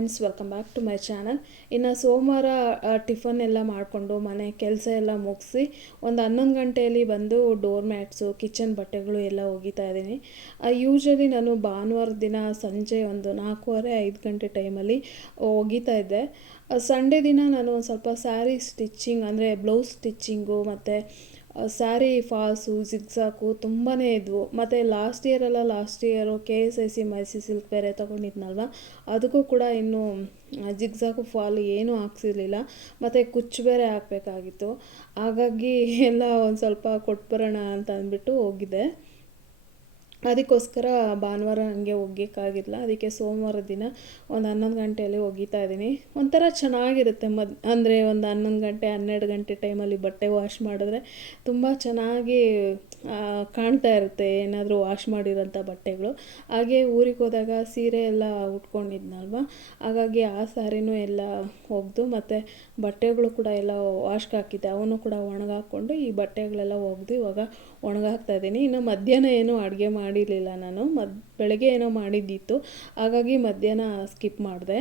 Friends welcome back to my channel ಇನ್ನು ಸೋಮವಾರ tiffin ಎಲ್ಲ ಮಾಡಿಕೊಂಡು ಮನೆ ಕೆಲಸ ಎಲ್ಲ ಮುಗಿಸಿ ಒಂದು ಹನ್ನೊಂದು ಗಂಟೆಯಲ್ಲಿ ಬಂದು ಡೋರ್ ಮ್ಯಾಟ್ಸು ಕಿಚನ್ ಬಟ್ಟೆಗಳು ಎಲ್ಲ ಒಗಿತಾ ಇದ್ದೀನಿ. ಯೂಶ್ವಲಿ ನಾನು ಭಾನುವಾರ ದಿನ ಸಂಜೆ ಒಂದು ನಾಲ್ಕೂವರೆ, ಐದು ಗಂಟೆ ಟೈಮಲ್ಲಿ ಒಗಿತಾ ಇದ್ದೆ. ಸಂಡೇ ದಿನ ನಾನು ಒಂದು ಸ್ವಲ್ಪ ಸ್ಯಾರಿ ಸ್ಟಿಚ್ಚಿಂಗ್ ಅಂದರೆ ಬ್ಲೌಸ್ ಸ್ಟಿಚ್ಚಿಂಗು ಮತ್ತು ಸ್ಯಾರಿ, ಫಾಲ್ಸು, ಜಿಗ್ಸಾಕು ತುಂಬಾ ಇದ್ವು. ಮತ್ತು last ಇಯರೆಲ್ಲ last year K S I C ಮೈಸಿ silk ಬೇರೆ ತೊಗೊಂಡಿದ್ನಲ್ವ? ಅದಕ್ಕೂ ಕೂಡ ಇನ್ನೂ ಜಿಗ್ಸಾಕು, ಫಾಲ್ ಏನೂ ಹಾಕ್ಸಿರ್ಲಿಲ್ಲ. ಮತ್ತು ಕುಚ್ಚು ಬೇರೆ ಹಾಕಬೇಕಾಗಿತ್ತು. ಹಾಗಾಗಿ ಎಲ್ಲ ಒಂದು ಸ್ವಲ್ಪ ಕೊಟ್ಬರೋಣ ಅಂತ ಅಂದ್ಬಿಟ್ಟು ಹೋಗಿದ್ದೆ. ಅದಕ್ಕೋಸ್ಕರ ಭಾನುವಾರ ನನಗೆ ಒಗ್ಯೋಕ್ಕಾಗಿಲ್ಲ ಅದಕ್ಕೆ ಸೋಮವಾರ ದಿನ ಒಂದು ಹನ್ನೊಂದು ಗಂಟೆಯಲ್ಲಿ ಒಗಿತಾ ಇದ್ದೀನಿ. ಒಂಥರ ಚೆನ್ನಾಗಿರುತ್ತೆ ಮದ್, ಅಂದರೆ ಒಂದು ಹನ್ನೊಂದು ಗಂಟೆ, ಹನ್ನೆರಡು ಗಂಟೆ ಟೈಮಲ್ಲಿ ಬಟ್ಟೆ ವಾಶ್ ಮಾಡಿದ್ರೆ ತುಂಬ ಚೆನ್ನಾಗಿ ಕಾಣ್ತಾ ಇರುತ್ತೆ ಏನಾದರೂ ವಾಶ್ ಮಾಡಿರೋಂಥ ಬಟ್ಟೆಗಳು. ಹಾಗೆ ಊರಿಗೆ ಹೋದಾಗ ಸೀರೆ ಎಲ್ಲ ಉಟ್ಕೊಂಡಿದ್ನಲ್ವ? ಹಾಗಾಗಿ ಆ ಸ್ಯಾರಿನೂ ಎಲ್ಲ ಒಗೆದು ಮತ್ತು ಬಟ್ಟೆಗಳು ಕೂಡ ಎಲ್ಲ ವಾಶ್ಗೆ ಹಾಕಿದ್ದೆ. ಅವನು ಕೂಡ ಒಣಗಾಕ್ಕೊಂಡು ಈ ಬಟ್ಟೆಗಳೆಲ್ಲ ಒಗೆದು ಇವಾಗ ಒಣಗಾಕ್ತಾ ಇದ್ದೀನಿ. ಇನ್ನು ಮಧ್ಯಾಹ್ನ ಏನು ಅಡುಗೆ ಮಾಡಿರಲಿಲ್ಲ ನಾನು. ಮದ್, ಬೆಳಗ್ಗೆ ಏನೋ ಮಾಡಿದ್ದಿತ್ತು. ಹಾಗಾಗಿ ಮಧ್ಯಾಹ್ನ ಸ್ಕಿಪ್ ಮಾಡಿದೆ.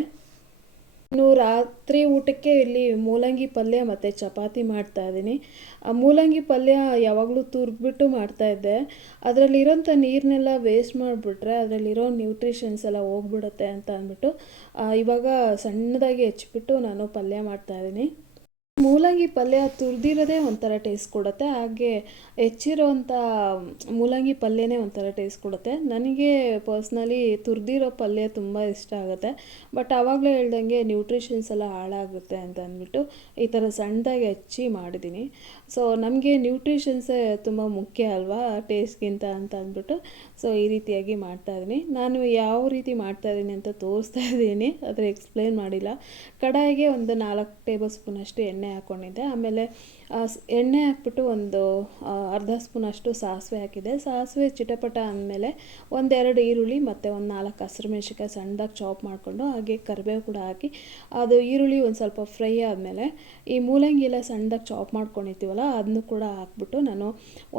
ಇನ್ನು ರಾತ್ರಿ ಊಟಕ್ಕೆ ಇಲ್ಲಿ ಮೂಲಂಗಿ ಪಲ್ಯ ಮತ್ತು ಚಪಾತಿ ಮಾಡ್ತಾ ಇದ್ದೀನಿ. ಆ ಮೂಲಂಗಿ ಪಲ್ಯ ಯಾವಾಗಲೂ ತುರ್ದ್ಬಿಟ್ಟು ಮಾಡ್ತಾಯಿದ್ದೆ ಅದರಲ್ಲಿರೋಂಥ ನೀರನ್ನೆಲ್ಲ ವೇಸ್ಟ್ ಮಾಡಿಬಿಟ್ರೆ ಅದರಲ್ಲಿರೋ ನ್ಯೂಟ್ರಿಷನ್ಸ್ ಎಲ್ಲ ಹೋಗ್ಬಿಡುತ್ತೆ ಅಂತ ಅಂದ್ಬಿಟ್ಟು ಇವಾಗ ಸಣ್ಣದಾಗಿ ಹೆಚ್ಚಿಬಿಟ್ಟು ನಾನು ಪಲ್ಯ ಮಾಡ್ತಾಯಿದ್ದೀನಿ ಮೂಲಂಗಿ ಪಲ್ಯ ತುರಿದಿರೋದೇ ಒಂಥರ ಟೇಸ್ಟ್ ಕೊಡುತ್ತೆ, ಹಾಗೆ ಹೆಚ್ಚಿರೋವಂಥ ಮೂಲಂಗಿ ಪಲ್ಯನೇ ಒಂಥರ ಟೇಸ್ಟ್ ಕೊಡುತ್ತೆ. ನನಗೆ ಪರ್ಸ್ನಲಿ ತುರಿದಿರೋ ಪಲ್ಯ ತುಂಬ ಇಷ್ಟ ಆಗುತ್ತೆ ಬಟ್ ಆವಾಗಲೇ ಹೇಳ್ದಂಗೆ ನ್ಯೂಟ್ರಿಷನ್ಸ್ ಎಲ್ಲ ಹಾಳಾಗುತ್ತೆ ಅಂತ ಅಂದ್ಬಿಟ್ಟು ಈ ಥರ ಸಣ್ಣದಾಗಿ ಹೆಚ್ಚಿ ಮಾಡಿದ್ದೀನಿ. ಸೊ ನಮಗೆ ನ್ಯೂಟ್ರಿಷನ್ಸೇ ತುಂಬ ಮುಖ್ಯ ಅಲ್ವಾ ಟೇಸ್ಟ್ಗಿಂತ ಅಂತ ಅಂದ್ಬಿಟ್ಟು. ಸೊ ಈ ರೀತಿಯಾಗಿ ಮಾಡ್ತಾಯಿದ್ದೀನಿ ನಾನು ಯಾವ ರೀತಿ ಮಾಡ್ತಾಯಿದ್ದೀನಿ ಅಂತ ತೋರಿಸ್ತಾ ಇದ್ದೀನಿ, ಆದರೆ ಎಕ್ಸ್ಪ್ಲೇನ್ ಮಾಡಿಲ್ಲ. ಕಡಾಯಿಗೆ ಒಂದು ನಾಲ್ಕು ಟೇಬಲ್ ಸ್ಪೂನಷ್ಟು ಎಣ್ಣೆ ಹಾಕ್ಕೊಂಡಿದ್ದೆ ಆಮೇಲೆ ಎಣ್ಣೆ ಹಾಕ್ಬಿಟ್ಟು ಒಂದು ಅರ್ಧ ಸ್ಪೂನಷ್ಟು ಸಾಸಿವೆ ಹಾಕಿದೆ ಸಾಸಿವೆ ಚಿಟಪಟ ಅಂದಮೇಲೆ ಒಂದೆರಡು ಈರುಳ್ಳಿ ಮತ್ತು ಒಂದು ನಾಲ್ಕು ಹಸಿರು ಮೆಣಸಿನ್ಕಾಯಿ ಸಣ್ಣದಾಗಿ ಚಾಪ್ ಮಾಡಿಕೊಂಡು ಹಾಗೆ ಕರಿಬೇವು ಕೂಡ ಹಾಕಿ, ಅದು ಈರುಳ್ಳಿ ಒಂದು ಸ್ವಲ್ಪ ಫ್ರೈ ಆದಮೇಲೆ ಈ ಮೂಲಂಗಿ ಎಲ್ಲ ಸಣ್ಣದಾಗಿ ಚಾಪ್ ಮಾಡ್ಕೊಂಡಿರ್ತೀವಲ್ಲ ಅದನ್ನು ಕೂಡ ಹಾಕ್ಬಿಟ್ಟು ನಾನು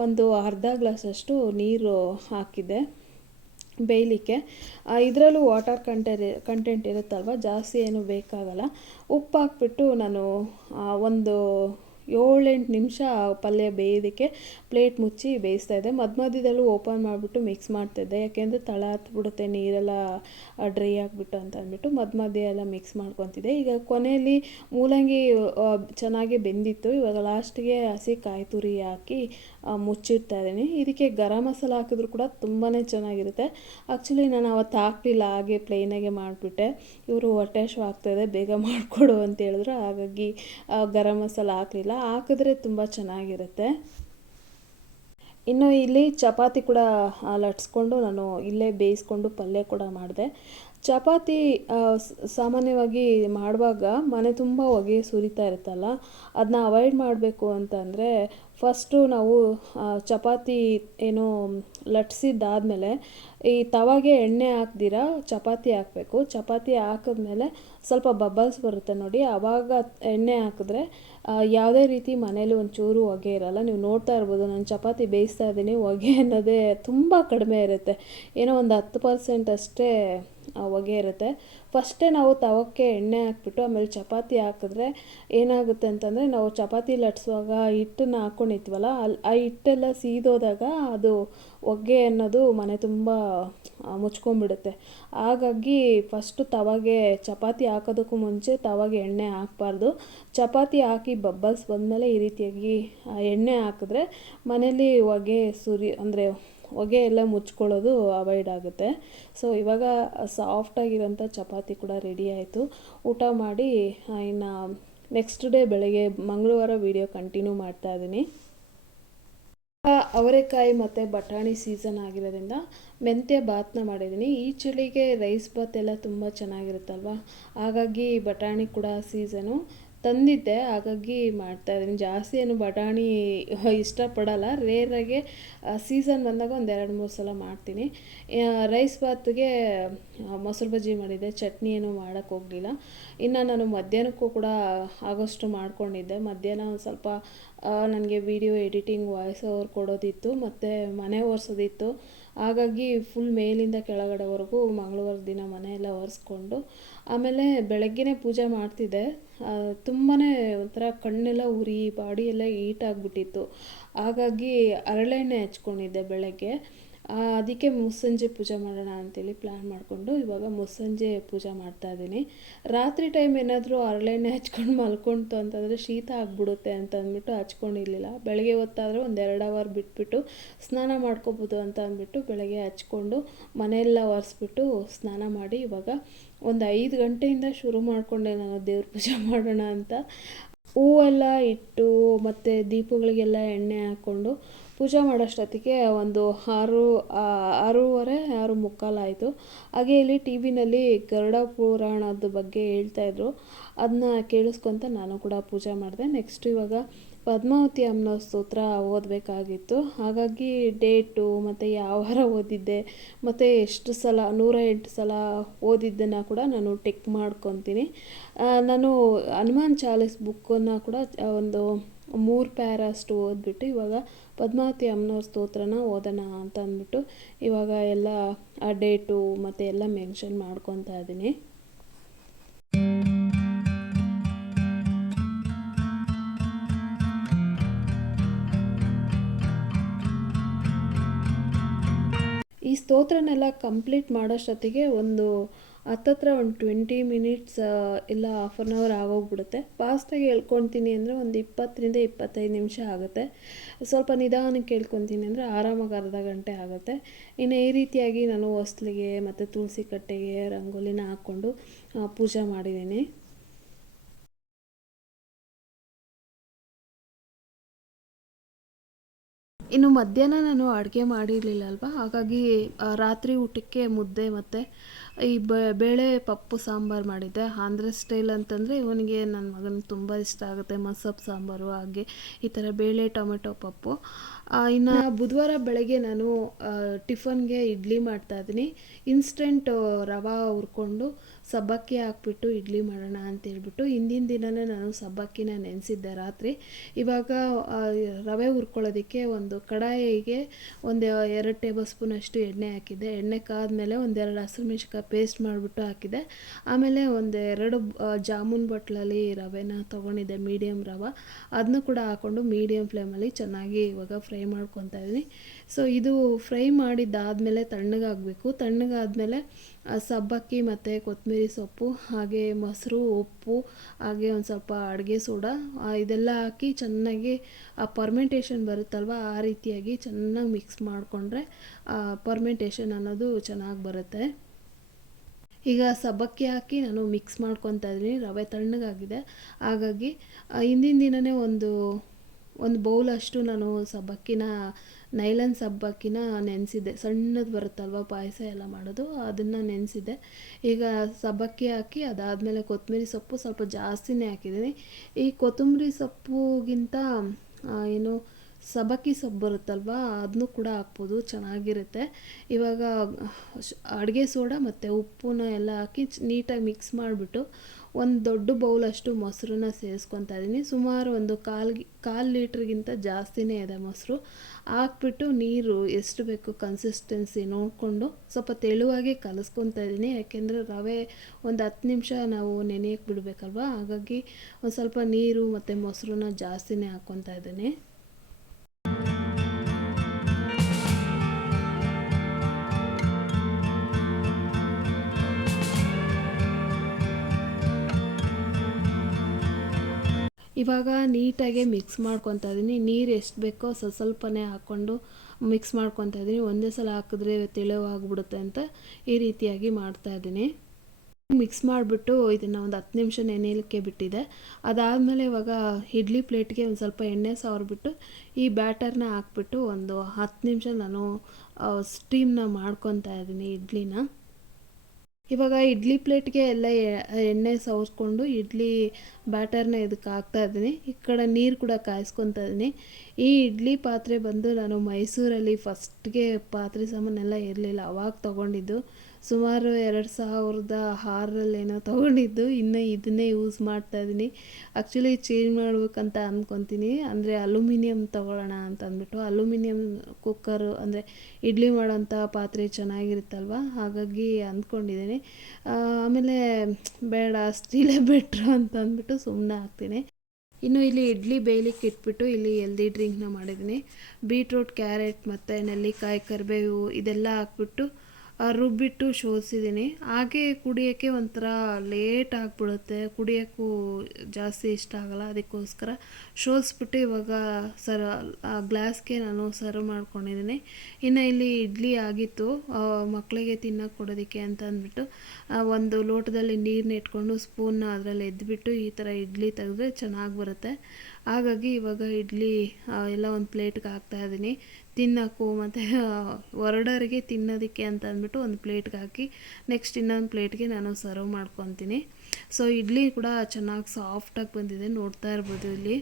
ಒಂದು ಅರ್ಧ ಗ್ಲಾಸಷ್ಟು ನೀರು ಹಾಕಿದ್ದೆ. ಬೇಯಲಿಕ್ಕೆ. ಇದರಲ್ಲೂ ವಾಟರ್ ಕಂಟೆ ಕಂಟೆಂಟ್ ಇರುತ್ತಲ್ವ? ಜಾಸ್ತಿ ಏನು ಬೇಕಾಗಲ್ಲ. ಉಪ್ಪು ಹಾಕ್ಬಿಟ್ಟು ನಾನು ಒಂದು ಏಳೆಂಟು ನಿಮಿಷ ಪಲ್ಯ ಬೇಯೋದಕ್ಕೆ ಪ್ಲೇಟ್ ಮುಚ್ಚಿ ಬೇಯಿಸ್ತಾ ಇದ್ದೆ. ಮಧ್ಯ ಮಧ್ಯದಲ್ಲೂ ಓಪನ್ ಮಾಡಿಬಿಟ್ಟು ಮಿಕ್ಸ್ ಮಾಡ್ತಾಯಿದ್ದೆ ಯಾಕೆಂದರೆ ತಳ ಹತ್ಬಿಡುತ್ತೆ, ನೀರೆಲ್ಲ ಡ್ರೈ ಆಗಿಬಿಟ್ಟು ಅಂತ ಅಂದ್ಬಿಟ್ಟು ಮಧ್ಯ ಮಧ್ಯ ಎಲ್ಲ ಮಿಕ್ಸ್ ಮಾಡ್ಕೊತಿದ್ದೆ. ಈಗ ಕೊನೆಯಲ್ಲಿ ಮೂಲಂಗಿ ಚೆನ್ನಾಗಿ ಬೆಂದಿತ್ತು. ಇವಾಗ ಲಾಸ್ಟಿಗೆ ಹಸಿ ಕಾಯಿ ತುರಿ ಹಾಕಿ ಮುಚ್ಚಿಡ್ತಾ ಇದ್ದೀನಿ. ಇದಕ್ಕೆ ಗರಂ ಮಸಾಲ ಹಾಕಿದ್ರು ಕೂಡ ತುಂಬಾ ಚೆನ್ನಾಗಿರುತ್ತೆ. ಆ್ಯಕ್ಚುಲಿ ನಾನು ಅವತ್ತು ಹಾಕಲಿಲ್ಲ, ಹಾಗೆ ಪ್ಲೇನಾಗೆ ಮಾಡಿಬಿಟ್ಟೆ. ಇವರು ಹೊಟ್ಟೆ ಶೋ ಆಗ್ತಾಯಿದೆ ಬೇಗ ಮಾಡಿಕೊಡು ಅಂತ ಹೇಳಿದ್ರು. ಹಾಗಾಗಿ ಗರಂ ಮಸಾಲ ಹಾಕಲಿಲ್ಲ. ಹಾಕಿದ್ರೆ ತುಂಬ ಚೆನ್ನಾಗಿರುತ್ತೆ. ಇನ್ನು ಇಲ್ಲಿ ಚಪಾತಿ ಕೂಡ ಲಟ್ಸ್ಕೊಂಡು ನಾನು ಇಲ್ಲೇ ಬೇಯಿಸ್ಕೊಂಡು ಪಲ್ಯ ಕೂಡ ಮಾಡಿದೆ. ಚಪಾತಿ ಸಾಮಾನ್ಯವಾಗಿ ಮಾಡುವಾಗ ಮನೆ ತುಂಬ ಹೊಗೆ ಸುರಿತಾ ಇರುತ್ತಲ್ಲ ಅದನ್ನ ಅವಾಯ್ಡ್ ಮಾಡಬೇಕು ಅಂತಂದರೆ ಫಸ್ಟು ನಾವು ಚಪಾತಿ ಏನು ಲಟ್ಸಿದ್ದಾದಮೇಲೆ ಈ ತವಾಗೆ ಎಣ್ಣೆ ಹಾಕ್ದಿರ ಚಪಾತಿ ಹಾಕಬೇಕು. ಚಪಾತಿ ಹಾಕಿದ್ಮೇಲೆ ಸ್ವಲ್ಪ ಬಬಲ್ಸ್ ಬರುತ್ತೆ ನೋಡಿ. ಆವಾಗ ಎಣ್ಣೆ ಹಾಕಿದ್ರೆ ಯಾವುದೇ ರೀತಿ ಮನೇಲಿ ಒಂಚೂರು ಹೊಗೆ ಇರಲ್ಲ. ನೀವು ನೋಡ್ತಾ ಇರ್ಬೋದು, ನಾನು ಚಪಾತಿ ಬೇಯಿಸ್ತಾ ಇದ್ದೀನಿ, ಹೊಗೆ ಅನ್ನೋದೇ ತುಂಬ ಕಡಿಮೆ ಇರುತ್ತೆ. ಏನೋ ಒಂದು ಹತ್ತು ಪರ್ಸೆಂಟ್ ಅಷ್ಟೇ ಹೊಗೆ ಇರುತ್ತೆ. ಫಸ್ಟೇ ನಾವು ತವಕ್ಕೆ ಎಣ್ಣೆ ಹಾಕ್ಬಿಟ್ಟು, ಆಮೇಲೆ ಚಪಾತಿ ಹಾಕಿದ್ರೆ ಏನಾಗುತ್ತೆ ಅಂತಂದರೆ, ನಾವು ಚಪಾತಿ ಲಟ್ಸುವಾಗ ಹಿಟ್ಟನ್ನ ಹಾಕ್ಕೊಂಡಿರ್ತೀವಲ್ಲ ಅಲ್ಲಿ ಆ ಹಿಟ್ಟೆಲ್ಲ ಸೀದೋದಾಗ ಅದು ಹೊಗೆ ಅನ್ನೋದು ಮನೆ ತುಂಬ ಮುಚ್ಕೊಂಡ್ಬಿಡುತ್ತೆ. ಹಾಗಾಗಿ ಫಸ್ಟು ತವಾಗೆ ಚಪಾತಿ ಹಾಕೋದಕ್ಕೂ ಮುಂಚೆ ತವಾಗೆ ಎಣ್ಣೆ ಹಾಕಬಾರ್ದು. ಚಪಾತಿ ಹಾಕಿ ಬಬ್ಬಲ್ಸ್ ಬಂದಮೇಲೆ ಈ ರೀತಿಯಾಗಿ ಎಣ್ಣೆ ಹಾಕಿದ್ರೆ ಮನೇಲಿ ಹೊಗೆ ಸುರಿ, ಅಂದರೆ ಹೊಗೆ ಎಲ್ಲ ಮುಚ್ಕೊಳ್ಳೋದು ಅವಾಯ್ಡ್ ಆಗುತ್ತೆ. ಸೊ ಇವಾಗ ಸಾಫ್ಟಾಗಿರೋಂಥ ಚಪಾತಿ ಕೂಡ ರೆಡಿ ಆಯಿತು. ಊಟ ಮಾಡಿ ಇನ್ನು ನೆಕ್ಸ್ಟ್ ಡೇ ಬೆಳಗ್ಗೆ ಮಂಗಳವಾರ ವೀಡಿಯೋ ಕಂಟಿನ್ಯೂ ಮಾಡ್ತಾ ಇದ್ದೀನಿ. ಅವರೆಕಾಯಿ ಮತ್ತು ಬಟಾಣಿ ಸೀಸನ್ ಆಗಿರೋದ್ರಿಂದ ಮೆಂತ್ಯ ಬಾತ್ನ ಮಾಡಿದ್ದೀನಿ. ಈ ಚಳಿಗೆ ರೈಸ್ ಬಾತ್ ಎಲ್ಲ ತುಂಬ ಚೆನ್ನಾಗಿರುತ್ತಲ್ವ? ಹಾಗಾಗಿ ಬಟಾಣಿ ಕೂಡ ಸೀಸನು ತಂದಿದ್ದೆ, ಹಾಗಾಗಿ ಮಾಡ್ತಾಯಿದ್ದೀನಿ ಜಾಸ್ತಿ ಏನು ಬಟಾಣಿ ಇಷ್ಟಪಡಲ್ಲ. ರೇರಾಗೆ ಸೀಸನ್ ಬಂದಾಗ ಒಂದು ಎರಡು, ಮೂರು ಸಲ ಮಾಡ್ತೀನಿ. ರೈಸ್ ಬಾತ್ಗೆ ಮೊಸರು ಬಜ್ಜಿ ಮಾಡಿದ್ದೆ. ಚಟ್ನಿ ಏನು ಮಾಡೋಕ್ಕೆ ಹೋಗಲಿಲ್ಲ. ಇನ್ನು ನಾನು ಮಧ್ಯಾಹ್ನಕ್ಕೂ ಕೂಡ ಆಗೋಷ್ಟು ಮಾಡ್ಕೊಂಡಿದ್ದೆ. ಮಧ್ಯಾಹ್ನ ಒಂದು ಸ್ವಲ್ಪ ನನಗೆ ವಿಡಿಯೋ ಎಡಿಟಿಂಗ್ ವಾಯ್ಸ್ ಓವರ್ ಕೊಡೋದಿತ್ತು, ಮತ್ತು ಮನೆ ಒರೆಸೋದಿತ್ತು. ಹಾಗಾಗಿ ಫುಲ್ ಮೇಲಿಂದ ಕೆಳಗಡೆವರೆಗೂ ಮಂಗಳವಾರ ದಿನ ಮನೆಯೆಲ್ಲ ಒರೆಸ್ಕೊಂಡು, ಆಮೇಲೆ ಬೆಳಗ್ಗೆನೇ ಪೂಜೆ ಮಾಡ್ತಿದ್ದೆ. ತುಂಬಾ ಒಂಥರ ಕಣ್ಣೆಲ್ಲ ಉರಿ ಬಾಡಿ ಎಲ್ಲ ಹೀಟ್ ಆಗಿಬಿಟ್ಟಿತ್ತು. ಹಾಗಾಗಿ ಹರಳೆಣ್ಣೆ ಹಚ್ಕೊಂಡಿದ್ದೆ ಬೆಳಗ್ಗೆ. ಅದಕ್ಕೆ ಮುಸ್ಸಂಜೆ ಪೂಜೆ ಮಾಡೋಣ ಅಂತೇಳಿ ಪ್ಲ್ಯಾನ್ ಮಾಡಿಕೊಂಡು ಇವಾಗ ಮುಸ್ಸಂಜೆ ಪೂಜೆ ಮಾಡ್ತಾ ಇದ್ದೀನಿ. ರಾತ್ರಿ ಟೈಮ್ ಏನಾದರೂ ಹರಳೆಣ್ಣೆ ಹಚ್ಕೊಂಡು ಮಲ್ಕೊಳ್ತು ಅಂತಂದರೆ ಶೀತ ಆಗಿಬಿಡುತ್ತೆ ಅಂತ ಅಂದ್ಬಿಟ್ಟು ಹಚ್ಕೊಂಡಿರಲಿಲ್ಲ. ಬೆಳಗ್ಗೆ ಹೊತ್ತಾದರೆ ಒಂದು ಎರಡು ಅವರ್ ಬಿಟ್ಬಿಟ್ಟು ಸ್ನಾನ ಮಾಡ್ಕೋಬೋದು ಅಂತ ಅಂದ್ಬಿಟ್ಟು ಬೆಳಗ್ಗೆ ಹಚ್ಕೊಂಡು ಮನೆಯೆಲ್ಲ ಒರೆಸ್ಬಿಟ್ಟು ಸ್ನಾನ ಮಾಡಿ ಇವಾಗ ಒಂದು ಐದು ಗಂಟೆಯಿಂದ ಶುರು ಮಾಡಿಕೊಂಡೆ ನಾನು ದೇವ್ರ ಪೂಜೆ ಮಾಡೋಣ ಅಂತ. ಹೂವೆಲ್ಲ ಇಟ್ಟು ಮತ್ತು ದೀಪಗಳಿಗೆಲ್ಲ ಎಣ್ಣೆ ಹಾಕ್ಕೊಂಡು ಪೂಜೆ ಮಾಡೋಷ್ಟೊತ್ತಿಗೆ ಒಂದು ಆರು ಆರೂವರೆ, ಆರು ಮುಕ್ಕಾಲಾಯಿತು ಹಾಗೆ ಇಲ್ಲಿ ಟಿ ವಿನಲ್ಲಿ ಗರುಡ ಪುರಾಣದ ಬಗ್ಗೆ ಹೇಳ್ತಾಯಿದ್ರು ಅದನ್ನ ಕೇಳಿಸ್ಕೊತ ನಾನು ಕೂಡ ಪೂಜೆ ಮಾಡಿದೆ. ನೆಕ್ಸ್ಟ್ ಇವಾಗ ಪದ್ಮಾವತಿ ಅಮ್ಮನ ಸ್ತೋತ್ರ ಓದಬೇಕಾಗಿತ್ತು. ಹಾಗಾಗಿ ಡೇಟು ಮತ್ತು ಯಾವ ವಾರ ಓದಿದ್ದೆ, ಮತ್ತು ಎಷ್ಟು ಸಲ, ನೂರ ಎಂಟು ಸಲ ಓದಿದ್ದನ್ನು ಕೂಡ ನಾನು ಟೆಕ್ ಮಾಡ್ಕೊತೀನಿ. ನಾನು ಹನುಮಾನ್ ಚಾಲೀಸ್ ಬುಕ್ಕನ್ನು ಕೂಡ ಒಂದು ಮೂರು ಪ್ಯಾರಷ್ಟು ಓದ್ಬಿಟ್ಟು ಇವಾಗ ಪದ್ಮಾವತಿ ಅಮ್ಮನವ್ರ ಸ್ತೋತ್ರನ ಓದೋಣ ಅಂತ ಅಂದ್ಬಿಟ್ಟು ಇವಾಗ ಎಲ್ಲ ಆ ಡೇಟು ಮತ್ತು ಎಲ್ಲ ಮೆನ್ಷನ್ ಮಾಡ್ಕೊತಾ ಇದ್ದೀನಿ. ಈ ಸ್ತೋತ್ರನೆಲ್ಲ ಕಂಪ್ಲೀಟ್ ಮಾಡೋಷ್ಟೊತ್ತಿಗೆ ಒಂದು ಹತ್ತತ್ರ ಒಂದು ಟ್ವೆಂಟಿ ಮಿನಿಟ್ಸ್ ಇಲ್ಲ ಹಾಫ್ ಆನ್ ಅವರ್ ಆಗೋಗ್ಬಿಡುತ್ತೆ. ಫಾಸ್ಟಾಗಿ ಹೇಳ್ಕೊತೀನಿ ಅಂದರೆ ಒಂದು ಇಪ್ಪತ್ತರಿಂದ ಇಪ್ಪತ್ತೈದು ನಿಮಿಷ ಆಗುತ್ತೆ. ಸ್ವಲ್ಪ ನಿಧಾನಕ್ಕೆ ಕೇಳ್ಕೊತೀನಿ ಅಂದರೆ ಆರಾಮಾಗಿ ಅರ್ಧ ಗಂಟೆ ಆಗುತ್ತೆ. ಇನ್ನು ಈ ರೀತಿಯಾಗಿ ನಾನು ಹೊಸ್ಲಿಗೆ ಮತ್ತು ತುಳಸಿ ಕಟ್ಟೆಗೆ ರಂಗೋಲಿನ ಹಾಕ್ಕೊಂಡು ಪೂಜೆ ಮಾಡಿದ್ದೀನಿ. ಇನ್ನು ಮಧ್ಯಾಹ್ನ ನಾನು ಅಡುಗೆ ಮಾಡಿರಲಿಲ್ಲ ಅಲ್ವಾ? ಹಾಗಾಗಿ ರಾತ್ರಿ ಊಟಕ್ಕೆ ಮುದ್ದೆ ಮತ್ತು ಈ ಬೇಳೆ ಪಪ್ಪು ಸಾಂಬಾರು ಮಾಡಿದ್ದೆ. ಆಂಧ್ರ ಸ್ಟೈಲ್ ಅಂತಂದರೆ ಇವನಿಗೆ ನನ್ನ ಮಗನಿಗೆ ತುಂಬ ಇಷ್ಟ ಆಗುತ್ತೆ. ಮಸಪ್ ಸಾಂಬಾರು, ಹಾಗೆ ಈ ಥರ ಬೇಳೆ ಟೊಮೆಟೊ ಪಪ್ಪು. ಇನ್ನು ಬುಧವಾರ ಬೆಳಗ್ಗೆ ನಾನು ಟಿಫನ್ಗೆ ಇಡ್ಲಿ ಮಾಡ್ತಾಯಿದ್ದೀನಿ ಇನ್ಸ್ಟೆಂಟ್ ರವೆ ಹುರ್ಕೊಂಡು ಸಬ್ಬಕ್ಕಿ ಹಾಕ್ಬಿಟ್ಟು ಇಡ್ಲಿ ಮಾಡೋಣ ಅಂತೇಳ್ಬಿಟ್ಟು ಹಿಂದಿನ ದಿನವೇ ನಾನು ಸಬ್ಬಕ್ಕಿನ ನೆನೆಸಿದ್ದೆ ರಾತ್ರಿ. ಇವಾಗ ರವೆ ಹುರ್ಕೊಳ್ಳೋದಕ್ಕೆ ಒಂದು ಕಡಾಯಿಗೆ ಒಂದು ಎರಡು ಟೇಬಲ್ ಸ್ಪೂನಷ್ಟು ಎಣ್ಣೆ ಹಾಕಿದ್ದೆ. ಎಣ್ಣೆ ಕಾದ್ಮೇಲೆ ಒಂದೆರಡು ಹಸಿರು ಮೆಣಸಿನ್ಕಾಯಿ ಪೇಸ್ಟ್ ಮಾಡಿಬಿಟ್ಟು ಹಾಕಿದೆ ಆಮೇಲೆ ಒಂದು ಎರಡು ಜಾಮೂನ್ ಬಟ್ಲಲ್ಲಿ ರವೆನ ತೊಗೊಂಡಿದ್ದೆ ಮೀಡಿಯಮ್ ರವೆ. ಅದನ್ನು ಕೂಡ ಹಾಕ್ಕೊಂಡು ಮೀಡಿಯಮ್ ಫ್ಲೇಮಲ್ಲಿ ಚೆನ್ನಾಗಿ ಇವಾಗ ಫ್ರೈ ಮಾಡ್ಕೊತಾ ಇದ್ದೀನಿ ಸೊ, ಇದು ಫ್ರೈ ಮಾಡಿದ್ದಾದಮೇಲೆ ತಣ್ಣಗಾಗಬೇಕು. ತಣ್ಣಗಾದಮೇಲೆ ಸಬ್ಬಕ್ಕಿ ಮತ್ತು ಕೊತ್ತಂಬರಿ ಸೊಪ್ಪು, ಹಾಗೆ ಮೊಸರು, ಉಪ್ಪು, ಹಾಗೆ ಒಂದು ಸ್ವಲ್ಪ ಅಡುಗೆ ಸೋಡಾ ಇದೆಲ್ಲ ಹಾಕಿ ಚೆನ್ನಾಗಿ, ಆ ಪರ್ಮೆಂಟೇಷನ್ ಬರುತ್ತಲ್ವ, ಆ ರೀತಿಯಾಗಿ ಚೆನ್ನಾಗಿ ಮಿಕ್ಸ್ ಮಾಡಿಕೊಂಡ್ರೆ ಪರ್ಮೆಂಟೇಷನ್ ಅನ್ನೋದು ಚೆನ್ನಾಗಿ ಬರುತ್ತೆ. ಈಗ ಸಬ್ಬಕ್ಕಿ ಹಾಕಿ ನಾನು ಮಿಕ್ಸ್ ಮಾಡ್ಕೊತಾ ಇದ್ದೀನಿ, ರವೆ ತಣ್ಣಗಾಗಿದೆ. ಹಾಗಾಗಿ ಹಿಂದಿನ ದಿನವೇ ಒಂದು ಒಂದು ಬೌಲ್ ಅಷ್ಟು ನಾನು ಸಬ್ಬಕ್ಕಿನ ನೈಲನ್ ಸಬ್ಬಕ್ಕಿನ ನೆನೆಸಿದ್ದೆ. ಸಣ್ಣದು ಬರುತ್ತಲ್ವ ಪಾಯಸ ಎಲ್ಲ ಮಾಡೋದು, ಅದನ್ನು ನೆನೆಸಿದ್ದೆ. ಈಗ ಸಬ್ಬಕ್ಕಿ ಹಾಕಿ ಅದಾದಮೇಲೆ ಕೊತ್ತಂಬರಿ ಸೊಪ್ಪು ಸ್ವಲ್ಪ ಜಾಸ್ತಿನೇ ಹಾಕಿದ್ದೀನಿ. ಈ ಕೊತ್ತಂಬರಿ ಸೊಪ್ಪುಗಿಂತ ಏನು ಸಬಕ್ಕಿ ಸೊಪ್ಪು ಬರುತ್ತಲ್ವ ಅದನ್ನು ಕೂಡ ಹಾಕ್ಬೋದು, ಚೆನ್ನಾಗಿರುತ್ತೆ. ಇವಾಗ ಅಡುಗೆ ಸೋಡಾ ಮತ್ತು ಉಪ್ಪನ್ನ ಎಲ್ಲ ಹಾಕಿ ನೀಟಾಗಿ ಮಿಕ್ಸ್ ಮಾಡಿಬಿಟ್ಟು ಒಂದು ದೊಡ್ಡ ಬೌಲಷ್ಟು ಮೊಸರನ್ನ ಸೇರಿಸ್ಕೊತಾ ಇದ್ದೀನಿ ಸುಮಾರು ಒಂದು ಕಾಲು ಕಾಲು ಲೀಟ್ರಿಗಿಂತ ಜಾಸ್ತಿನೇ ಇದೆ ಮೊಸರು. ಹಾಕ್ಬಿಟ್ಟು ನೀರು ಎಷ್ಟು ಬೇಕು ಕನ್ಸಿಸ್ಟೆನ್ಸಿ ನೋಡಿಕೊಂಡು ಸ್ವಲ್ಪ ತೆಳುವಾಗಿ ಕಲಿಸ್ಕೊತಾ ಇದ್ದೀನಿ ಯಾಕೆಂದರೆ ರವೆ ಒಂದು ಹತ್ತು ನಿಮಿಷ ನಾವು ನೆನೆಯಕ್ಕೆ ಬಿಡಬೇಕಲ್ವಾ? ಹಾಗಾಗಿ ಒಂದು ಸ್ವಲ್ಪ ನೀರು ಮತ್ತು ಮೊಸರನ್ನ ಜಾಸ್ತಿನೇ ಹಾಕ್ಕೊತಾ ಇದ್ದೀನಿ ಇವಾಗ ನೀಟಾಗಿ ಮಿಕ್ಸ್ ಮಾಡ್ಕೊತಾ ಇದ್ದೀನಿ ನೀರು ಎಷ್ಟು ಬೇಕೋ ಸ್ವಲ್ಪ ಸ್ವಲ್ಪನೇ ಹಾಕ್ಕೊಂಡು ಮಿಕ್ಸ್ ಮಾಡ್ಕೊತಾ ಇದ್ದೀನಿ ಒಂದೇ ಸಲ ಹಾಕಿದ್ರೆ ತೆಳುವಾಗ್ಬಿಡುತ್ತೆ ಅಂತ ಈ ರೀತಿಯಾಗಿ ಮಾಡ್ತಾ ಇದ್ದೀನಿ ಮಿಕ್ಸ್ ಮಾಡಿಬಿಟ್ಟು ಇದನ್ನು ಒಂದು ಹತ್ತು ನಿಮಿಷ ನೆನೆಯಲಿಕ್ಕೆ ಬಿಟ್ಟಿದೆ. ಅದಾದಮೇಲೆ ಇವಾಗ ಇಡ್ಲಿ ಪ್ಲೇಟ್ಗೆ ಒಂದು ಸ್ವಲ್ಪ ಎಣ್ಣೆ ಸವರ್ಬಿಟ್ಟು ಈ ಬ್ಯಾಟರ್ನ ಹಾಕ್ಬಿಟ್ಟು ಒಂದು ಹತ್ತು ನಿಮಿಷ ನಾನು ಸ್ಟೀಮ್ನ ಮಾಡ್ಕೊತಾ ಇದ್ದೀನಿ ಇಡ್ಲಿನ. ಇವಾಗ ಇಡ್ಲಿ ಪ್ಲೇಟ್ಗೆ ಎಲ್ಲ ಎಣ್ಣೆ ಸವರ್ಸ್ಕೊಂಡು ಇಡ್ಲಿ ಬ್ಯಾಟರ್ನ ಇದಕ್ಕೆ ಹಾಕ್ತಾ ಇದ್ದೀನಿ. ಈ ಕಡೆ ನೀರು ಕೂಡ ಕಾಯಿಸ್ಕೊತಾ ಇದ್ದೀನಿ. ಈ ಇಡ್ಲಿ ಪಾತ್ರೆ ಬಂದು ನಾನು ಮೈಸೂರಲ್ಲಿ ಫಸ್ಟ್ಗೆ ಪಾತ್ರೆ ಸಾಮಾನೆಲ್ಲ ಇರಲಿಲ್ಲ, ಅವಾಗ ತೊಗೊಂಡಿದ್ದು. ಸುಮಾರು ಎರಡು ಸಾವಿರದ ಆರರಲ್ಲೇನೋ ತೊಗೊಂಡಿದ್ದು. ಇನ್ನು ಇದನ್ನೇ ಯೂಸ್ ಮಾಡ್ತಾ ಇದ್ದೀನಿ ಆ್ಯಕ್ಚುಲಿ ಚೇಂಜ್ ಮಾಡ್ಬೇಕಂತ ಅಂದ್ಕೊತೀನಿ ಅಂದರೆ ಅಲ್ಯೂಮಿನಿಯಂ ತೊಗೊಳ್ಳೋಣ ಅಂತ ಅಂದ್ಬಿಟ್ಟು ಅಲ್ಯೂಮಿನಿಯಂ ಕುಕ್ಕರು ಅಂದರೆ ಇಡ್ಲಿ ಮಾಡೋಂಥ ಪಾತ್ರೆ ಚೆನ್ನಾಗಿರುತ್ತಲ್ವ? ಹಾಗಾಗಿ ಅಂದ್ಕೊಂಡಿದ್ದೀನಿ. ಆಮೇಲೆ ಬೇಡ ಸ್ಟೀಲೇ ಬೆಟ್ರು ಅಂತ ಅಂದ್ಬಿಟ್ಟು ಸುಮ್ಮನೆ ಹಾಕ್ತೀನಿ. ಇನ್ನು ಇಲ್ಲಿ ಇಡ್ಲಿ ಬೇಯಲಿಕ್ಕೆ ಇಟ್ಬಿಟ್ಟು ಇಲ್ಲಿ ಎಲ್ದಿ ಡ್ರಿಂಕ್ನ ಮಾಡಿದ್ದೀನಿ. ಬೀಟ್ರೂಟ್ ಕ್ಯಾರೆಟ್ ಮತ್ತು ನೆಲ್ಲಿಕಾಯಿ, ಕರಿಬೇವು ಇದೆಲ್ಲ ಹಾಕ್ಬಿಟ್ಟು ರುಬ್ಬಿಟ್ಟು ಶೋಧಿಸಿದ್ದೀನಿ ಹಾಗೆ ಕುಡಿಯೋಕ್ಕೆ ಒಂಥರ ಲೇಟ್ ಆಗಿಬಿಡುತ್ತೆ. ಕುಡಿಯೋಕ್ಕೂ ಜಾಸ್ತಿ ಇಷ್ಟ ಆಗಲ್ಲ. ಅದಕ್ಕೋಸ್ಕರ ಶೋಧಿಸ್ಬಿಟ್ಟು ಇವಾಗ ಸರ್ ಗ್ಲಾಸ್ಗೆ ನಾನು ಸರ್ವ್ ಮಾಡ್ಕೊಂಡಿದ್ದೀನಿ. ಇನ್ನು ಇಲ್ಲಿ ಇಡ್ಲಿ ಆಗಿತ್ತು. ಮಕ್ಕಳಿಗೆ ತಿನ್ನೋಕೆ ಕೊಡೋದಕ್ಕೆ ಅಂತ ಅಂದ್ಬಿಟ್ಟು ಒಂದು ಲೋಟದಲ್ಲಿ ನೀರನ್ನ ಇಟ್ಕೊಂಡು ಸ್ಪೂನ್ನ ಅದರಲ್ಲಿ ಎದ್ಬಿಟ್ಟು ಈ ಥರ ಇಡ್ಲಿ ತೆಗೆದ್ರೆ ಚೆನ್ನಾಗಿ ಬರುತ್ತೆ. ಹಾಗಾಗಿ ಇವಾಗ ಇಡ್ಲಿ ಎಲ್ಲ ಒಂದು ಪ್ಲೇಟ್ಗೆ ಹಾಕ್ತಾ ಇದ್ದೀನಿ. ತಿನ್ನೋಕ್ಕೂ ಮತ್ತು ಹೊರಡೋರಿಗೆ ತಿನ್ನೋದಕ್ಕೆ ಅಂತ ಅಂದ್ಬಿಟ್ಟು ಒಂದು ಪ್ಲೇಟ್ಗೆ ಹಾಕಿ, ನೆಕ್ಸ್ಟ್ ಇನ್ನೊಂದು ಪ್ಲೇಟ್ಗೆ ನಾನು ಸರ್ವ್ ಮಾಡ್ಕೊತೀನಿ. ಸೊ, ಇಡ್ಲಿ ಕೂಡ ಚೆನ್ನಾಗಿ ಸಾಫ್ಟಾಗಿ ಬಂದಿದೆ, ನೋಡ್ತಾ ಇರ್ಬೋದು ಇಲ್ಲಿ.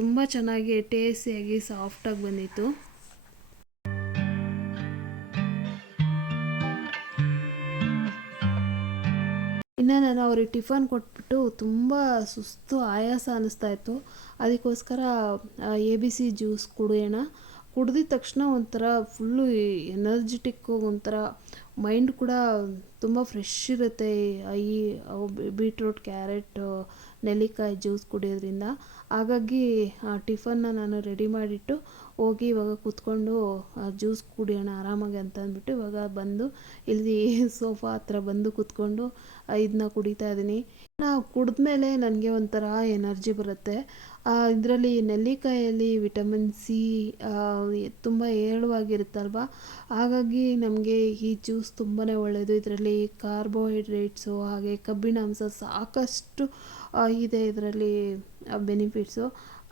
ತುಂಬ ಚೆನ್ನಾಗಿ ಟೇಸ್ಟಿಯಾಗಿ ಸಾಫ್ಟಾಗಿ ಬಂದಿತ್ತು. ಇನ್ನು ನಾನು ಅವ್ರಿಗೆ ಟಿಫನ್ ಕೊಟ್ಬಿಟ್ಟು ತುಂಬ ಸುಸ್ತು ಆಯಾಸ ಅನ್ನಿಸ್ತಾ ಇತ್ತು. ಅದಕ್ಕೋಸ್ಕರ ಎ ಬಿ ಸಿ ಜ್ಯೂಸ್ ಕುಡಿಯೋಣ. ಕುಡ್ದಿದ ತಕ್ಷಣ ಒಂಥರ ಫುಲ್ಲು ಎನರ್ಜಿಟಿಕ್ಕು ಒಂಥರ ಮೈಂಡ್ ಕೂಡ ತುಂಬ ಫ್ರೆಶ್ ಇರುತ್ತೆ ಈ ಬೀಟ್ರೂಟ್ ಕ್ಯಾರೆಟ್ ನೆಲ್ಲಿಕಾಯಿ ಜ್ಯೂಸ್ ಕುಡಿಯೋದ್ರಿಂದ. ಹಾಗಾಗಿ ಟಿಫನ್ನ ನಾನು ರೆಡಿ ಮಾಡಿಟ್ಟು ಹೋಗಿ ಇವಾಗ ಕೂತ್ಕೊಂಡು ಜ್ಯೂಸ್ ಕುಡಿಯೋಣ ಆರಾಮಾಗಿ ಅಂತ ಅಂದ್ಬಿಟ್ಟು ಇವಾಗ ಬಂದು, ಇಲ್ಲಿ ಸೋಫಾ ಹತ್ರ ಬಂದು ಕೂತ್ಕೊಂಡು ಇದನ್ನ ಕುಡಿತಾ ಇದ್ದೀನಿ. ನಾವು ಕುಡಿದ್ಮೇಲೆ ನನಗೆ ಒಂಥರ ಎನರ್ಜಿ ಬರುತ್ತೆ. ಇದರಲ್ಲಿ ನೆಲ್ಲಿಕಾಯಲ್ಲಿ ವಿಟಮಿನ್ ಸಿ ತುಂಬ ಏಳುವಾಗಿರುತ್ತಲ್ವ ಹಾಗಾಗಿ ನಮಗೆ ಈ ಜ್ಯೂಸ್ ತುಂಬಾ ಒಳ್ಳೆಯದು ಇದರಲ್ಲಿ ಕಾರ್ಬೋಹೈಡ್ರೇಟ್ಸು ಹಾಗೆ ಕಬ್ಬಿಣಾಂಶ ಸಾಕಷ್ಟು ಇದೆ ಇದರಲ್ಲಿ ಬೆನಿಫಿಟ್ಸು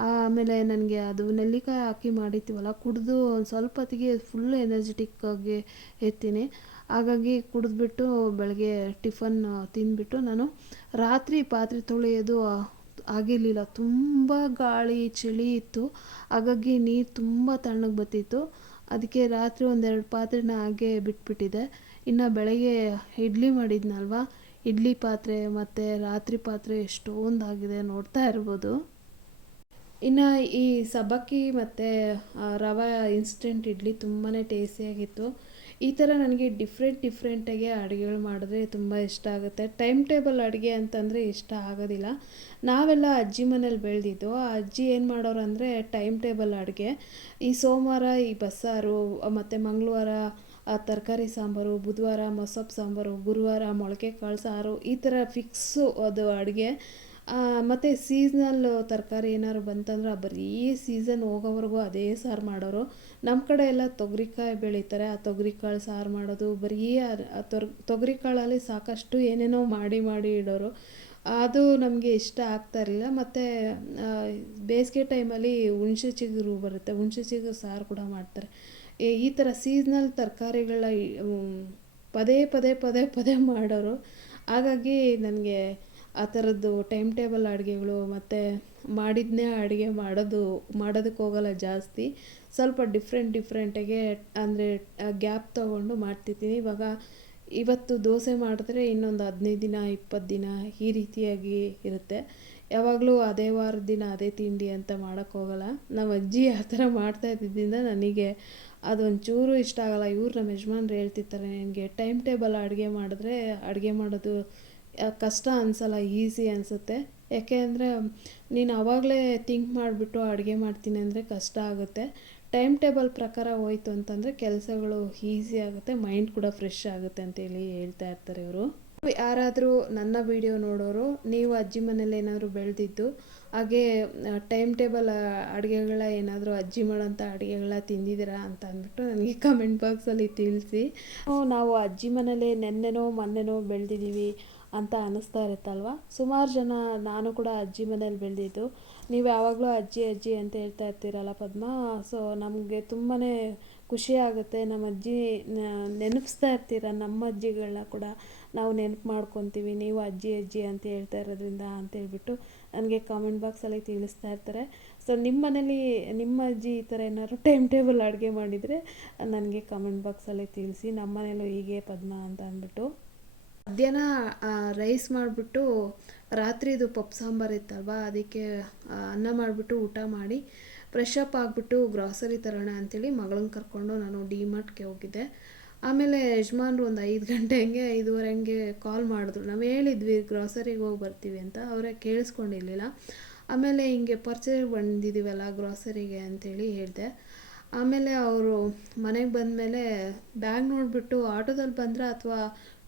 ಆಮೇಲೆ ನನಗೆ ಅದು ನೆಲ್ಲಿಕಾಯಿ ಹಾಕಿ ಮಾಡಿರ್ತೀವಲ್ಲ ಕುಡಿದು ಒಂದು ಸ್ವಲ್ಪ ಹೊತ್ತಿಗೆ ಫುಲ್ ಎನರ್ಜೆಟಿಕ್ ಆಗಿ ಇರ್ತೀನಿ ಹಾಗಾಗಿ ಕುಡಿದ್ಬಿಟ್ಟು ಬೆಳಗ್ಗೆ ಟಿಫನ್ ತಿಂದ್ಬಿಟ್ಟು ನಾನು ರಾತ್ರಿ ಪಾತ್ರೆ ತೊಳೆಯೋದು ಆಗಿರಲಿಲ್ಲ. ತುಂಬ ಗಾಳಿ, ಚಳಿ ಇತ್ತು. ಹಾಗಾಗಿ ನೀರು ತುಂಬ ತಣ್ಣಗೆ ಬತ್ತಿತ್ತು ಅದಕ್ಕೆ ರಾತ್ರಿ ಒಂದೆರಡು ಪಾತ್ರೆನ ಹಾಗೆ ಬಿಟ್ಬಿಟ್ಟಿದ್ದೆ ಇನ್ನು ಬೆಳಗ್ಗೆ ಇಡ್ಲಿ ಮಾಡಿದ್ನಲ್ವ? ಇಡ್ಲಿ ಪಾತ್ರೆ ಮತ್ತು ರಾತ್ರಿ ಪಾತ್ರೆ ಎಷ್ಟೊಂದಾಗಿದೆ ನೋಡ್ತಾ ಇರ್ಬೋದು. ಇನ್ನು ಈ ಸಬಕ್ಕಿ ಮತ್ತು ರವೆ ಇನ್ಸ್ಟೆಂಟ್ ಇಡ್ಲಿ ತುಂಬಾ ಟೇಸ್ಟಿಯಾಗಿತ್ತು ಈ ಥರ ನನಗೆ ಡಿಫ್ರೆಂಟ್ ಡಿಫ್ರೆಂಟಾಗಿ ಅಡುಗೆಗಳು ಮಾಡಿದ್ರೆ ತುಂಬ ಇಷ್ಟ ಆಗುತ್ತೆ. ಟೈಮ್ ಟೇಬಲ್ ಅಡುಗೆ ಅಂತಂದರೆ ಇಷ್ಟ ಆಗೋದಿಲ್ಲ. ನಾವೆಲ್ಲ ಅಜ್ಜಿ ಮನೇಲಿ ಬೆಳೆದಿದ್ದು. ಆ ಅಜ್ಜಿ ಏನು ಮಾಡೋರು ಅಂದರೆ ಟೈಮ್ ಟೇಬಲ್ ಅಡುಗೆ. ಈ ಸೋಮವಾರ ಈ ಬಸ್ಸಾರು, ಮತ್ತು ಮಂಗಳವಾರ ತರಕಾರಿ ಸಾಂಬಾರು, ಬುಧವಾರ ಮೊಸಪ್ಪು ಸಾಂಬಾರು, ಗುರುವಾರ ಮೊಳಕೆ ಕಾಳು ಸಾರು, ಈ ಥರ ಫಿಕ್ಸು ಅದು ಅಡುಗೆ. ಮತ್ತು ಸೀಸ್ನಲ್ಲು ತರಕಾರಿ ಏನಾದ್ರು ಬಂತಂದ್ರೆ ಬರೀ ಸೀಸನ್ ಹೋಗೋವರೆಗೂ ಅದೇ ಸಾರು ಮಾಡೋರು. ನಮ್ಮ ಕಡೆ ಎಲ್ಲ ತೊಗರಿಕಾಯಿ ಬೆಳೀತಾರೆ. ಆ ತೊಗರಿಕಾಳು ಸಾರು ಮಾಡೋದು ಬರೀ ತೊಗರಿ ಕಾಳಲ್ಲಿ ಸಾಕಷ್ಟು ಏನೇನೋ ಮಾಡಿ ಮಾಡಿ ಇಡೋರು. ಅದು ನಮಗೆ ಇಷ್ಟ ಆಗ್ತಾ ಇರಲಿಲ್ಲ. ಮತ್ತು ಬೇಸಿಗೆ ಟೈಮಲ್ಲಿ ಹುಣಸೆ ಚಿಗುರು ಬರುತ್ತೆ. ಹುಣಸೆ ಚಿಗುರು ಸಾರು ಕೂಡ ಮಾಡ್ತಾರೆ. ಈ- ಥರ ಸೀಸ್ನಲ್ ತರಕಾರಿಗಳ ಪದೇ ಪದೇ ಪದೇ ಪದೇ ಮಾಡೋರು. ಹಾಗಾಗಿ ನನಗೆ ಆ ಥರದ್ದು ಟೈಮ್ ಟೇಬಲ್ ಅಡುಗೆಗಳು ಮತ್ತು ಮಾಡಿದ್ನೇ ಅಡುಗೆ ಮಾಡೋದು, ಮಾಡೋದಕ್ಕೆ ಹೋಗಲ್ಲ ಜಾಸ್ತಿ. ಸ್ವಲ್ಪ ಡಿಫ್ರೆಂಟ್ ಡಿಫ್ರೆಂಟಾಗೆ ಅಂದರೆ ಗ್ಯಾಪ್ ತೊಗೊಂಡು ಮಾಡ್ತಿರ್ತೀನಿ ಇವಾಗ ಇವತ್ತು ದೋಸೆ ಮಾಡಿದ್ರೆ ಇನ್ನೊಂದು ಹದಿನೈದು ದಿನ, ಇಪ್ಪತ್ತು ದಿನ ಈ ರೀತಿಯಾಗಿ ಇರುತ್ತೆ. ಯಾವಾಗಲೂ ಅದೇ ವಾರದ ದಿನ ಅದೇ ತಿಂಡಿ ಅಂತ ಮಾಡೋಕ್ಕೋಗಲ್ಲ ನಮ್ಮ ಅಜ್ಜಿ ಆ ಥರ ಮಾಡ್ತಾ ಇದ್ದಿದ್ದರಿಂದ ನನಗೆ ಅದೊಂಚೂರು ಇಷ್ಟ ಆಗಲ್ಲ. ಇವ್ರು ನಮ್ಮ ಯಜಮಾನ್ರು ಹೇಳ್ತಿರ್ತಾರೆ, ನಿನಗೆ ಟೈಮ್ ಟೇಬಲ್ ಅಡುಗೆ ಮಾಡಿದ್ರೆ ಅಡುಗೆ ಮಾಡೋದು ಕಷ್ಟ ಅನಿಸಲ್ಲ, ಈಸಿ ಅನಿಸುತ್ತೆ. ಯಾಕೆ ಅಂದರೆ ನೀನು ಆವಾಗಲೇ ಥಿಂಕ್ ಮಾಡಿಬಿಟ್ಟು ಅಡುಗೆ ಮಾಡ್ತೀನಿ ಅಂದರೆ ಕಷ್ಟ ಆಗುತ್ತೆ. ಟೈಮ್ ಟೇಬಲ್ ಪ್ರಕಾರ ಹೋಯ್ತು ಅಂತಂದರೆ ಕೆಲಸಗಳು ಈಸಿ ಆಗುತ್ತೆ, ಮೈಂಡ್ ಕೂಡ ಫ್ರೆಶ್ ಆಗುತ್ತೆ ಅಂತೇಳಿ ಹೇಳ್ತಾ ಇರ್ತಾರೆ ಇವರು. ಯಾರಾದರೂ ನನ್ನ ವಿಡಿಯೋ ನೋಡೋರು, ನೀವು ಅಜ್ಜಿ ಮನೇಲಿ ಏನಾದರೂ ಬೆಳೆದಿದ್ದು ಹಾಗೆ ಟೈಮ್ ಟೇಬಲ್ ಅಡುಗೆಗಳ ಏನಾದರೂ ಅಜ್ಜಿ ಮಾಡೋಂಥ ಅಡುಗೆಗಳ ತಿಂದಿದ್ದೀರಾ ಅಂತ ಅಂದ್ಬಿಟ್ಟು ನನಗೆ ಕಮೆಂಟ್ ಬಾಕ್ಸಲ್ಲಿ ತಿಳಿಸಿ. ನಾವು ಅಜ್ಜಿ ಮನೇಲಿ ನೆನ್ನೆನೋ, ಮೊನ್ನೆನೋ ಬೆಳೆದಿದ್ದೀವಿ ಅಂತ ಅನ್ನಿಸ್ತಾ ಇರುತ್ತಲ್ವ? ಸುಮಾರು ಜನ ನಾನು ಕೂಡ ಅಜ್ಜಿ ಮನೇಲಿ ಬೆಳೆದಿದ್ದು. ನೀವು ಯಾವಾಗಲೂ ಅಜ್ಜಿ ಅಜ್ಜಿ ಅಂತ ಹೇಳ್ತಾ ಇರ್ತೀರಲ್ಲ ಪದ್ಮ? ಸೊ ನಮಗೆ ತುಂಬಾ ಖುಷಿ ಆಗುತ್ತೆ ನಮ್ಮ ಅಜ್ಜಿ ನೆನಪಿಸ್ತಾ ಇರ್ತೀರ ನಮ್ಮ ಅಜ್ಜಿಗಳನ್ನ ಕೂಡ. ನಾವು ನೆನಪು ಮಾಡ್ಕೊತೀವಿ, ನೀವು ಅಜ್ಜಿ ಅಜ್ಜಿ ಅಂತ ಹೇಳ್ತಾ ಇರೋದ್ರಿಂದ ಅಂತೇಳ್ಬಿಟ್ಟು ನನಗೆ ಕಾಮೆಂಟ್ ಬಾಕ್ಸಲ್ಲಿ ತಿಳಿಸ್ತಾ ಇರ್ತಾರೆ. ಸೊ ನಿಮ್ಮ ಮನೇಲಿ, ನಿಮ್ಮ ಅಜ್ಜಿ ಈ ಥರ ಏನಾದ್ರು ಟೈಮ್ ಟೇಬಲ್ ಅಡುಗೆ ಮಾಡಿದರೆ ನನಗೆ ಕಾಮೆಂಟ್ ಬಾಕ್ಸಲ್ಲಿ ತಿಳಿಸಿ, ನಮ್ಮ ಮನೇಲೂ ಹೀಗೆ ಪದ್ಮ ಅಂತ ಅಂದ್ಬಿಟ್ಟು. ಮಧ್ಯಾಹ್ನ ರೈಸ್ ಮಾಡಿಬಿಟ್ಟು ರಾತ್ರಿದು ಪಪ್ಪು ಸಾಂಬಾರು ಇತ್ತಲ್ವಾ, ಅದಕ್ಕೆ ಅನ್ನ ಮಾಡಿಬಿಟ್ಟು ಊಟ ಮಾಡಿ ಫ್ರೆಶ್ ಅಪ್ ಆಗಿಬಿಟ್ಟು ಗ್ರಾಸರಿ ತರೋಣ ಅಂಥೇಳಿ ಮಗಳನ್ನ ಕರ್ಕೊಂಡು ನಾನು ಡಿ ಮಾರ್ಟ್ಗೆ ಹೋಗಿದ್ದೆ. ಆಮೇಲೆ ಯಜಮಾನ್ರು ಒಂದು ಐದು ಗಂಟೆ ಹಂಗೆ ಐದುವರೆ ಹಂಗೆ ಕಾಲ್ ಮಾಡಿದ್ರು. ನಾವು ಹೇಳಿದ್ವಿ ಗ್ರಾಸರಿಗೆ ಹೋಗಿ ಬರ್ತೀವಿ ಅಂತ. ಅವರೇ ಕೇಳಿಸ್ಕೊಂಡಿರ್ಲಿಲ್ಲ. ಆಮೇಲೆ ಹಿಂಗೆ ಪರ್ಚೇಸ್ ಬಂದಿದ್ದೀವಲ್ಲ ಗ್ರಾಸರಿಗೆ ಅಂಥೇಳಿ ಹೇಳಿದೆ. ಆಮೇಲೆ ಅವರು ಮನೆಗೆ ಬಂದಮೇಲೆ ಬ್ಯಾಗ್ ನೋಡಿಬಿಟ್ಟು ಆಟೋದಲ್ಲಿ ಬಂದ್ರಾ ಅಥವಾ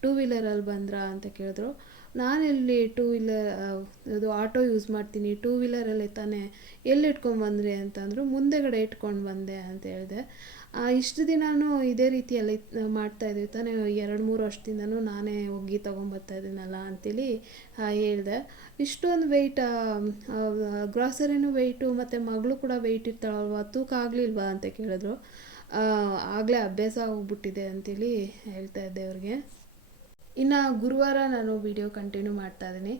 ಟೂ ವೀಲರಲ್ಲಿ ಬಂದ್ರಾ ಅಂತ ಕೇಳಿದ್ರು. ನಾನೆಲ್ಲಿ ಟೂ ವೀಲರ್ ಅದು ಆಟೋ ಯೂಸ್ ಮಾಡ್ತೀನಿ ಟೂ ವೀಲರಲ್ಲಿ ತಾನೇ ಎಲ್ಲಿ ಇಟ್ಕೊಂಡು ಬಂದ್ರಿ ಅಂತಂದರು, ಮುಂದೆಗಡೆ ಇಟ್ಕೊಂಡು ಬಂದೆ ಅಂತ ಹೇಳಿದೆ. ಇಷ್ಟು ದಿನಾನು ಇದೇ ರೀತಿಯಲ್ಲಿ ಮಾಡ್ತಾ ಇದ್ದೀವಿ ತಾನೇ ಎರಡು ಮೂರು ವರ್ಷದಿಂದನೂ ನಾನೇ ಹೋಗಿ ತೊಗೊಂಬರ್ತಾ ಇದ್ದೀನಲ್ಲ ಅಂತೇಳಿ ಹೇಳಿದೆ. ಇಷ್ಟೊಂದು ವೆಯ್ಟ್ ಗ್ರಾಸರಿನೂ ವೆಯ್ಟು ಮತ್ತು ಮಗಳು ಕೂಡ ವೆಯ್ಟ್ ಇರ್ತಾಳಲ್ವ? ತೂಕ ಆಗಲಿಲ್ವಾ ಅಂತ ಕೇಳಿದ್ರು. ಆಗಲೇ ಅಭ್ಯಾಸ ಹೋಗ್ಬಿಟ್ಟಿದೆ ಅಂತೇಳಿ ಹೇಳ್ತಾ ಇದ್ದೆ ಅವ್ರಿಗೆ. ಇನ್ನು ಗುರುವಾರ ನಾನು ವಿಡಿಯೋ ಕಂಟಿನ್ಯೂ ಮಾಡ್ತಾ ಇದ್ದೀನಿ.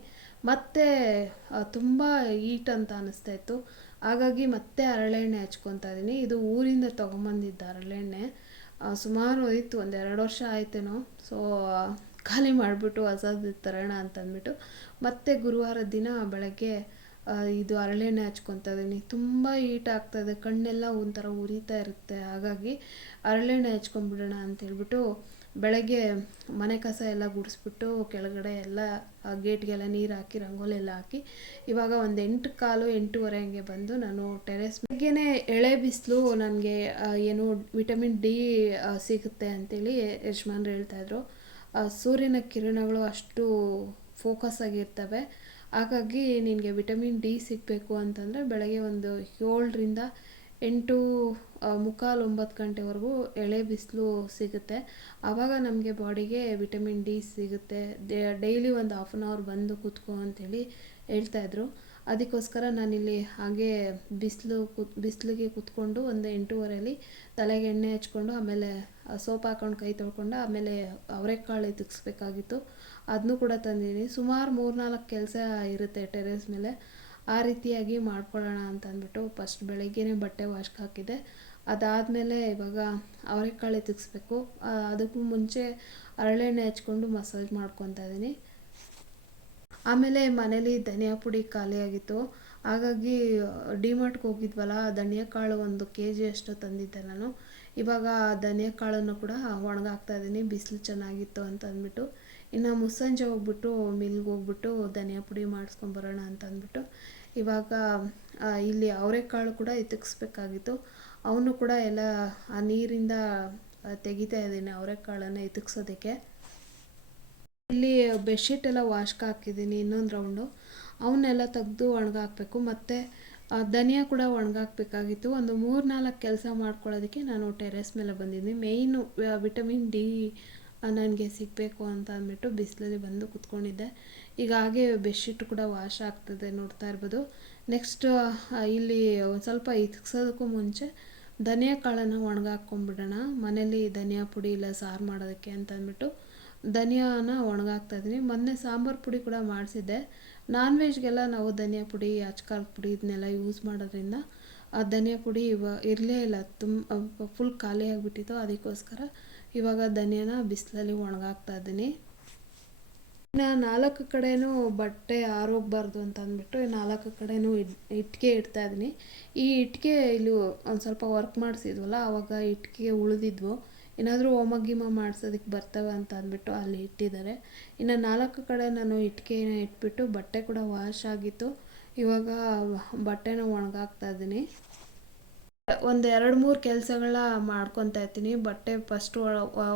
ಮತ್ತೆ ತುಂಬ ಈಟ್ ಅಂತ ಅನಿಸ್ತಾ ಇತ್ತು. ಹಾಗಾಗಿ ಮತ್ತೆ ಹರಳೆಣ್ಣೆ ಹಚ್ಕೊತಾ ಇದ್ದೀನಿ. ಇದು ಊರಿಂದ ತೊಗೊಂಬಂದಿದ್ದ ಹರಳೆಣ್ಣೆ ಸುಮಾರು ಹೋಯ್ತು, ಒಂದು ಎರಡು ವರ್ಷ ಆಯ್ತೇನೋ. ಸೊ ಖಾಲಿ ಮಾಡಿಬಿಟ್ಟು ಹೊಸದು ತರೋಣ ಅಂತ ಅಂದ್ಬಿಟ್ಟು ಮತ್ತೆ ಗುರುವಾರದ ದಿನ ಬೆಳಗ್ಗೆ ಇದು ಹರಳೆಣ್ಣೆ ಹಚ್ಕೊತಾ ಇದ್ದೀನಿ. ತುಂಬ ಹೀಟ್ ಆಗ್ತಾಯಿದೆ ಕಣ್ಣೆಲ್ಲ ಒಂಥರ ಉರಿತಾ ಇರುತ್ತೆ. ಹಾಗಾಗಿ ಹರಳೆಣ್ಣೆ ಹಚ್ಕೊಂಡ್ಬಿಡೋಣ ಅಂತ ಹೇಳ್ಬಿಟ್ಟು ಬೆಳಗ್ಗೆ ಮನೆ ಕಸ ಎಲ್ಲ ಗುಡಿಸ್ಬಿಟ್ಟು ಕೆಳಗಡೆ ಎಲ್ಲ ಗೇಟ್ಗೆಲ್ಲ ನೀರು ಹಾಕಿ ರಂಗೋಲಿ ಎಲ್ಲ ಹಾಕಿ, ಇವಾಗ ಒಂದು ಎಂಟು ಕಾಲು, ಎಂಟೂವರೆ ಹಂಗೆ ಬಂದು ನಾನು ಟೆರೆಸ್ ಬೆಳಗ್ಗೆನೆ ಎಳೆ ಬಿಸಿಲು ನನಗೆ ಏನು ವಿಟಮಿನ್ ಡಿ ಸಿಗುತ್ತೆ ಅಂತೇಳಿ ಯಜಮಾನ್ರು ಹೇಳ್ತಾಯಿದ್ರು ಸೂರ್ಯನ ಕಿರಣಗಳು ಅಷ್ಟು ಫೋಕಸ್ ಆಗಿರ್ತವೆ. ಹಾಗಾಗಿ ನಿನಗೆ ವಿಟಮಿನ್ ಡಿ ಸಿಗಬೇಕು ಅಂತಂದರೆ ಬೆಳಗ್ಗೆ ಒಂದು ಏಳರಿಂದ ಎಂಟು ಮುಕ್ಕಾಲು ಒಂಬತ್ತು ಗಂಟೆವರೆಗೂ ಎಳೆ ಬಿಸಿಲು ಸಿಗುತ್ತೆ. ಆವಾಗ ನಮಗೆ ಬಾಡಿಗೆ ವಿಟಮಿನ್ ಡಿ ಸಿಗುತ್ತೆ. ಡೈಲಿ ಒಂದು ಹಾಫ್ ಆನ್ ಅವರ್ ಬಂದು ಕೂತ್ಕೋ ಅಂತೇಳಿ ಹೇಳ್ತಾಯಿದ್ರು ಅದಕ್ಕೋಸ್ಕರ ನಾನಿಲ್ಲಿ ಹಾಗೆ ಬಿಸಿಲು ಕುತ್ ಬಿಸಿಲಿಗೆ ಕೂತ್ಕೊಂಡು ಒಂದು ಎಂಟೂವರೆಯಲ್ಲಿ ತಲೆಗೆ ಎಣ್ಣೆ ಹಚ್ಕೊಂಡು ಆಮೇಲೆ ಸೋಪ್ ಹಾಕೊಂಡು ಕೈ ತೊಳ್ಕೊಂಡು ಆಮೇಲೆ ಅವರೆಕಾಳು ಎದುಗಿಸ್ಬೇಕಾಗಿತ್ತು ಅದನ್ನು ಕೂಡ ತಂದಿದ್ದೀನಿ. ಸುಮಾರು ಮೂರ್ನಾಲ್ಕು ಕೆಲಸ ಇರುತ್ತೆ ಟೆರೇಸ್ ಮೇಲೆ. ಆ ರೀತಿಯಾಗಿ ಮಾಡ್ಕೊಳ್ಳೋಣ ಅಂತ ಅಂದ್ಬಿಟ್ಟು ಫಸ್ಟ್ ಬೆಳಗ್ಗೆನೇ ಬಟ್ಟೆ ವಾಶ್ಗೆ ಹಾಕಿದ್ದೆ ಅದಾದಮೇಲೆ ಇವಾಗ ಅವರೆಕಾಳು ಎತ್ತಿಸ್ಬೇಕು. ಅದಕ್ಕೂ ಮುಂಚೆ ಹರಳೆಣ್ಣೆ ಹಚ್ಕೊಂಡು ಮಸಾಜ್ ಮಾಡ್ಕೊತಾ ಇದ್ದೀನಿ. ಆಮೇಲೆ ಮನೇಲಿ ಧನಿಯಾ ಪುಡಿ ಖಾಲಿಯಾಗಿತ್ತು ಹಾಗಾಗಿ, ಡಿಮಾರ್ಟ್ಗೆ ಹೋಗಿದ್ವಲ್ಲ, ಧನಿಯಾ ಕಾಳು ಒಂದು ಕೆ ಜಿ ಅಷ್ಟು ತಂದಿದ್ದೆ ನಾನು. ಇವಾಗ ಧನಿಯಾ ಕಾಳನ್ನು ಕೂಡ ಒಣಗಾಕ್ತಾ ಇದ್ದೀನಿ. ಬಿಸಿಲು ಚೆನ್ನಾಗಿತ್ತು ಅಂತ ಅಂದ್ಬಿಟ್ಟು ಇನ್ನು ಮುಸ್ಸಂಜೆ ಹೋಗ್ಬಿಟ್ಟು, ಮಿಲ್ಗೆ ಹೋಗ್ಬಿಟ್ಟು ಧನಿಯಾ ಪುಡಿ ಮಾಡಿಸ್ಕೊಂಬರೋಣ ಅಂತ ಅಂದ್ಬಿಟ್ಟು ಇವಾಗ ಇಲ್ಲಿ ಅವರೆಕಾಳು ಕೂಡ ಎತ್ತಿಕ್ಸ್ಬೇಕಾಗಿತ್ತು. ಅವನು ಕೂಡ ಎಲ್ಲ, ಆ ನೀರಿಂದ ತೆಗಿತಾ ಇದ್ದೀನಿ ಅವರೆಕಾಳನ್ನು ಎತ್ತಿಕ್ಸೋದಕ್ಕೆ. ಇಲ್ಲಿ ಬೆಡ್ಶೀಟ್ ಎಲ್ಲ ವಾಶ್ಗೆ ಹಾಕಿದ್ದೀನಿ ಇನ್ನೊಂದು ರೌಂಡು. ಅವನ್ನೆಲ್ಲ ತೆಗೆದು ಒಣಗಾಕಬೇಕು. ಮತ್ತು ಧನಿಯಾ ಕೂಡ ಒಣಗಾಕಬೇಕಾಗಿತ್ತು. ಒಂದು ಮೂರು ನಾಲ್ಕು ಕೆಲಸ ಮಾಡ್ಕೊಳ್ಳೋದಕ್ಕೆ ನಾನು ಟೆರೆಸ್ ಮೇಲೆ ಬಂದಿದ್ದೀನಿ. ಮೇಯ್ನು ವಿಟಮಿನ್ ಡಿ ನನಗೆ ಸಿಗಬೇಕು ಅಂತ ಅಂದ್ಬಿಟ್ಟು ಬಿಸಿಲಲ್ಲಿ ಬಂದು ಕುತ್ಕೊಂಡಿದ್ದೆ. ಈಗ ಹಾಗೆ ಬೆಡ್ಶೀಟ್ ಕೂಡ ವಾಶ್ ಆಗ್ತದೆ ನೋಡ್ತಾ ಇರ್ಬೋದು. ನೆಕ್ಸ್ಟ್ ಇಲ್ಲಿ ಒಂದು ಸ್ವಲ್ಪ ಇತ್ಸೋದಕ್ಕೂ ಮುಂಚೆ ಧನಿಯಾ ಕಾಳನ್ನು ಒಣಗಾಕೊಂಡ್ಬಿಡೋಣ. ಮನೇಲಿ ಧನಿಯಾ ಪುಡಿ ಇಲ್ಲ ಸಾರು ಮಾಡೋದಕ್ಕೆ ಅಂತ ಅಂದ್ಬಿಟ್ಟು ಧನಿಯಾನ ಒಣಗಾಕ್ತಾ ಇದ್ದೀನಿ. ಮೊನ್ನೆ ಸಾಂಬಾರು ಪುಡಿ ಕೂಡ ಮಾಡಿಸಿದ್ದೆ. ನಾನ್ ವೆಜ್ಗೆಲ್ಲ ನಾವು ಧನಿಯಾ ಪುಡಿ ಅಚ್ಕಾರದ ಪುಡಿ ಇದನ್ನೆಲ್ಲ ಯೂಸ್ ಮಾಡೋದ್ರಿಂದ ಆ ಧನಿಯಾ ಪುಡಿ ಇವ, ಇರಲೇ ಇಲ್ಲ. ತುಂಬ ಫುಲ್ ಖಾಲಿ ಆಗಿಬಿಟ್ಟಿತ್ತು. ಅದಕ್ಕೋಸ್ಕರ ಇವಾಗ ಧನಿಯಾನ ಬಿಸಿಲಲ್ಲಿ ಒಣಗಾಕ್ತಾ ಇದ್ದೀನಿ. ಇನ್ನು ನಾಲ್ಕು ಕಡೆನೂ ಬಟ್ಟೆ ಆರೋಗ್ಬಾರ್ದು ಅಂತ ಅಂದ್ಬಿಟ್ಟು ನಾಲ್ಕು ಕಡೆನೂ ಇಟ್ಟಿಗೆ ಇಡ್ತಾ ಇದ್ದೀನಿ. ಈ ಇಟ್ಟಿಗೆ ಇಲ್ಲಿ ಒಂದು ಸ್ವಲ್ಪ ವರ್ಕ್ ಮಾಡಿಸಿದ್ವಲ್ಲ ಆವಾಗ ಇಟ್ಟಿಗೆ ಉಳಿದಿದ್ವು. ಏನಾದರೂ ಹೋಮ ಗೀಮ ಮಾಡ್ಸೋದಕ್ಕೆ ಬರ್ತವೆ ಅಂತ ಅಂದ್ಬಿಟ್ಟು ಅಲ್ಲಿ ಇಟ್ಟಿದ್ದಾರೆ. ಇನ್ನು ನಾಲ್ಕು ಕಡೆ ನಾನು ಇಟ್ಟಿಗೆನ ಇಟ್ಬಿಟ್ಟು ಬಟ್ಟೆ ಕೂಡ ವಾಶ್ ಆಗಿತ್ತು. ಇವಾಗ ಬಟ್ಟೆನ ಒಣಗಾಕ್ತಾ ಇದ್ದೀನಿ. ಒಂದು ಎರಡು ಮೂರು ಕೆಲಸಗಳ ಮಾಡ್ಕೊತಾ ಇರ್ತೀನಿ ಬಟ್ಟೆ ಫಸ್ಟು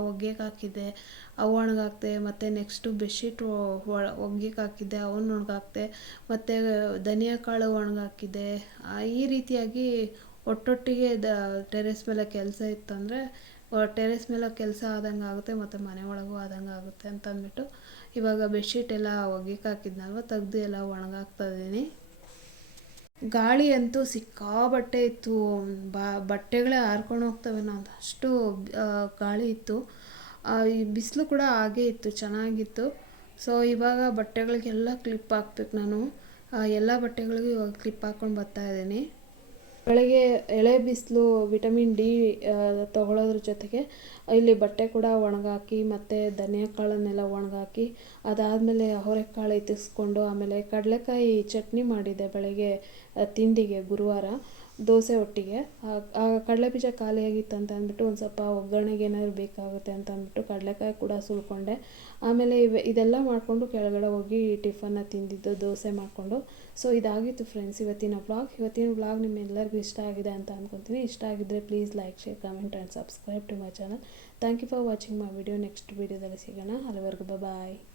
ಒಗ್ಯಕ್ಕೆ ಹಾಕಿದ್ದೆ. ಅವು ಒಣಗಾಕ್ತೆ ಮತ್ತು ನೆಕ್ಸ್ಟು ಬೆಡ್ಶೀಟ್ ಒಗ್ಗಿಕ್ಕೆ ಹಾಕಿದ್ದೆ ಅವನ್ನ ಒಣಗಾಕ್ತೆ ಮತ್ತು ಧನಿಯಾ ಕಾಳು ಒಣಗಾಕಿದ್ದೆ ಈ ರೀತಿಯಾಗಿ ಒಟ್ಟೊಟ್ಟಿಗೆ ದ ಟೆರೆಸ್ ಮೇಲೆ ಕೆಲಸ ಇತ್ತಂದರೆ ಟೆರೆಸ್ ಮೇಲೆ ಕೆಲಸ ಆದಂಗೆ ಆಗುತ್ತೆ, ಮತ್ತು ಮನೆ ಒಳಗೂ ಆದಂಗೆ ಆಗುತ್ತೆ ಅಂತ ಅಂದ್ಬಿಟ್ಟು ಇವಾಗ ಬೆಡ್ಶೀಟ್ ಎಲ್ಲ ಒಗ್ಗಿಕ್ಕೆ ಹಾಕಿದ್ನಲ್ವ ತೆಗ್ದು ಎಲ್ಲ ಒಣಗಾಕ್ತಾ ಇದ್ದೀನಿ. ಗಾಳಿ ಅಂತೂ ಸಿಕ್ಕಾಬಟ್ಟೆ ಇತ್ತು. ಬಾ, ಬಟ್ಟೆಗಳೇ ಹಾರ್ಕೊಂಡು ಹೋಗ್ತವೇನೋ ಅಂತ ಅಷ್ಟು ಗಾಳಿ ಇತ್ತು. ಈ ಬಿಸಿಲು ಕೂಡ ಹಾಗೇ ಇತ್ತು, ಚೆನ್ನಾಗಿತ್ತು. ಸೊ ಇವಾಗ ಬಟ್ಟೆಗಳಿಗೆಲ್ಲ ಕ್ಲಿಪ್ ಹಾಕ್ಬೇಕು ನಾನು. ಎಲ್ಲ ಬಟ್ಟೆಗಳಿಗೂ ಇವಾಗ ಕ್ಲಿಪ್ ಹಾಕ್ಕೊಂಡು ಬರ್ತಾ ಇದ್ದೀನಿ. ಬೆಳಗ್ಗೆ ಎಳೆ ಬಿಸಿಲು ವಿಟಮಿನ್ ಡಿ ತಗೊಳ್ಳೋದ್ರ ಜೊತೆಗೆ ಇಲ್ಲಿ ಬಟ್ಟೆ ಕೂಡ ಒಣಗಾಕಿ, ಮತ್ತು ಧನಿಯಾ ಕಾಳನ್ನೆಲ್ಲ ಒಣಗಾಕಿ, ಅದಾದಮೇಲೆ ಅವರೆಕಾಳು ಎತ್ತಿಸ್ಕೊಂಡು, ಆಮೇಲೆ ಕಡಲೆಕಾಯಿ ಚಟ್ನಿ ಮಾಡಿದ್ದೆ ಬೆಳಗ್ಗೆ ತಿಂಡಿಗೆ ಗುರುವಾರ. ದೋಸೆ ಒಟ್ಟಿಗೆ. ಆ- ಕಡಲೆ ಬೀಜ ಖಾಲಿಯಾಗಿತ್ತು ಅಂತ ಅಂದ್ಬಿಟ್ಟು ಒಂದು ಸ್ವಲ್ಪ ಒಗ್ಗರಣೆಗೆ ಏನಾದ್ರು ಬೇಕಾಗುತ್ತೆ ಅಂತ ಅಂದ್ಬಿಟ್ಟು ಕಡಲೆಕಾಯಿ ಕೂಡ ಸುಲ್ಕೊಂಡೆ. ಆಮೇಲೆ ಇವೆ, ಇದೆಲ್ಲ ಮಾಡಿಕೊಂಡು ಕೆಳಗಡೆ ಹೋಗಿ ಟಿಫನ್ನ ತಿಂದಿದ್ದು, ದೋಸೆ ಮಾಡಿಕೊಂಡು. ಸೊ ಇದಾಗಿತ್ತು ಫ್ರೆಂಡ್ಸ್ ಇವತ್ತಿನ ವ್ಲಾಗ್ ಇವತ್ತಿನ ವ್ಲಾಗ್ ನಿಮ್ಮೆಲ್ಲರಿಗೂ ಇಷ್ಟ ಆಗಿದೆ ಅಂತ ಅಂದ್ಕೊತೀನಿ ಇಷ್ಟ ಆಗಿದ್ದರೆ please like share comment and subscribe to my channel thank you for watching my video next ವೀಡಿಯೋದಲ್ಲಿ ಸಿಗೋಣ. ಅಲ್ಲಿವರೆಗೂ ಬಾಯ್